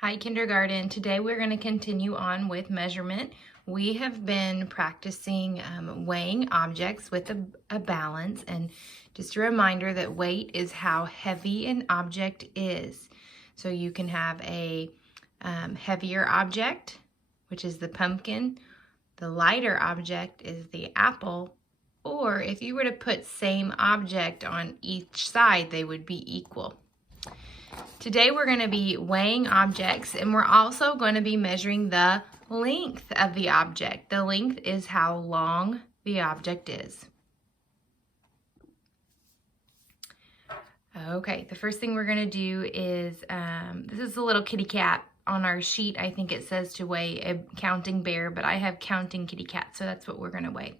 Hi, kindergarten. Today we're going to continue on with measurement. We have been practicing weighing objects with a balance, and just a reminder that weight is how heavy an object is. So you can have a heavier object, which is the pumpkin. The lighter object is the apple. Or if you were to put same object on each side, they would be equal. Today we're going to be weighing objects, and we're also going to be measuring the length of the object. The length is how long the object is. Okay, the first thing we're going to do is, this is a little kitty cat. On our sheet, I think it says to weigh a counting bear, but I have counting kitty cat, so that's what we're going to weigh.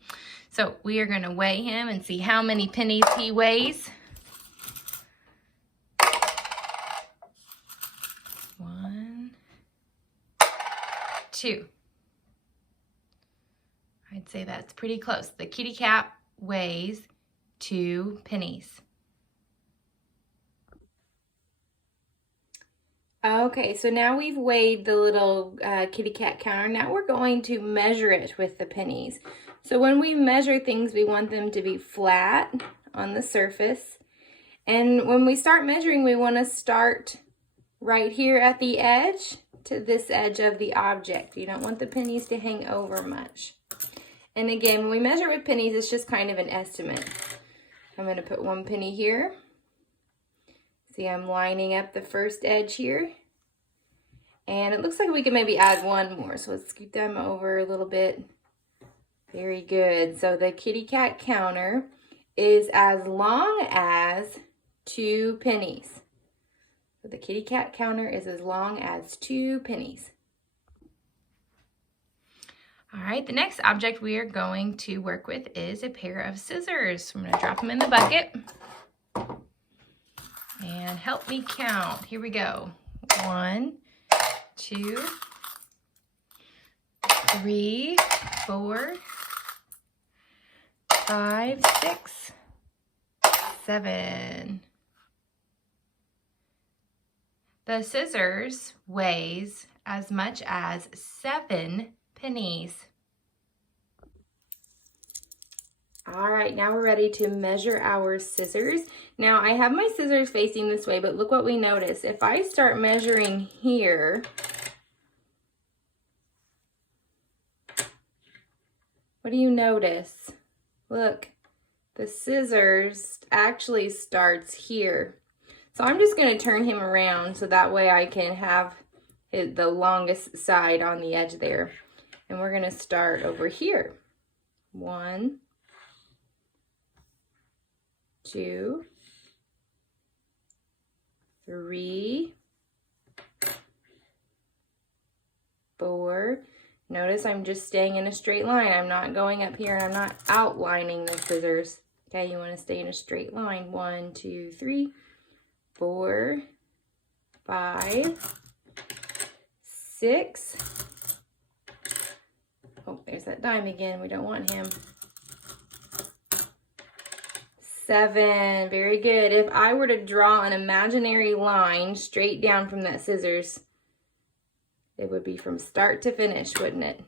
So we are going to weigh him and see how many pennies he weighs. 1, 2. I'd say that's pretty close. The kitty cat weighs 2 pennies. Okay, so now we've weighed the little kitty cat counter. Now we're going to measure it with the pennies. So when we measure things, we want them to be flat on the surface. And when we start measuring, we want to start right here at the edge to this edge of the object. You don't want the pennies to hang over much. And again, when we measure with pennies, it's just kind of an estimate. I'm going to put 1 penny here. See, I'm lining up the first edge here. And it looks like we can maybe add 1 more. So let's scoot them over a little bit. Very good. So the kitty cat counter is as long as 2 pennies. So the kitty cat counter is as long as 2 pennies. All right, the next object we are going to work with is a pair of scissors. I'm going to drop them in the bucket. And help me count. Here we go. 1, 2, 3, 4, 5, 6, 7. The scissors weighs as much as 7 pennies. All right, now we're ready to measure our scissors. Now I have my scissors facing this way, but look what we notice. If I start measuring here, what do you notice? Look, the scissors actually starts here. So I'm just going to turn him around so that way I can have the longest side on the edge there. And we're going to start over here. 1, 2, 3, 4. Notice I'm just staying in a straight line. I'm not going up here and I'm not outlining the scissors. Okay, you want to stay in a straight line. 1, 2, 3, 4, 5, 6. Oh, there's that dime again. We don't want him. 7. Very good. If I were to draw an imaginary line straight down from that scissors, it would be from start to finish, wouldn't it?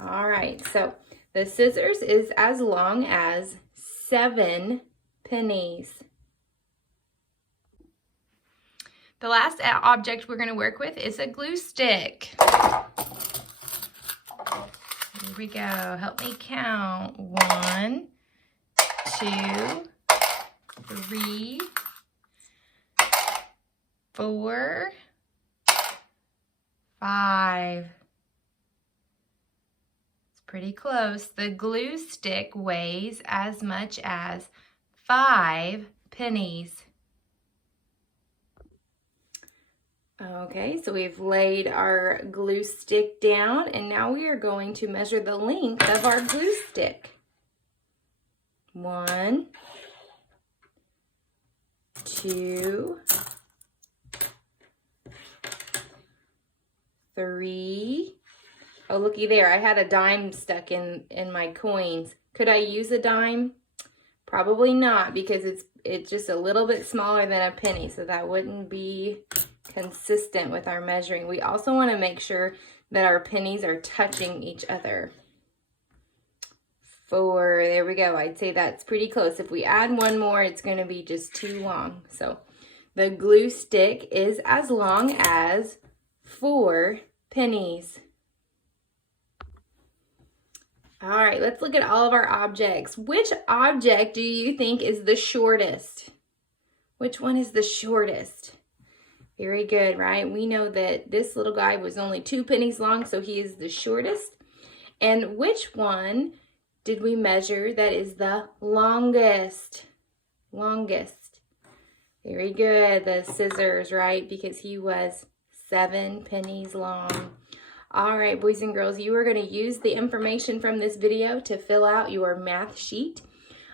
All right. So the scissors is as long as 7 pennies. The last object we're going to work with is a glue stick. Here we go. Help me count. 1, 2, 3, 4, 5. It's pretty close. The glue stick weighs as much as 5 pennies. Okay, so we've laid our glue stick down, and now we are going to measure the length of our glue stick. 1, 2, 3. Oh, looky there. I had a dime stuck in my coins. Could I use a dime? Probably not, because it's just a little bit smaller than a penny, so that wouldn't be consistent with our measuring. We also want to make sure that our pennies are touching each other. 4, there we go. I'd say that's pretty close. If we add one more, it's going to be just too long. So the glue stick is as long as 4 pennies. All right, let's look at all of our objects. Which object do you think is the shortest? Which one is the shortest? Very good, right? We know that this little guy was only 2 pennies long, so he is the shortest. And which one did we measure that is the longest? Longest. Very good, the scissors, right? Because he was 7 pennies long. All right, boys and girls, you are going to use the information from this video to fill out your math sheet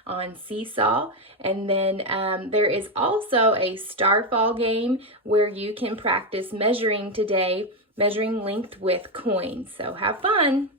on Seesaw. And then there is also a Starfall game where you can practice measuring today, measuring length with coins. So have fun.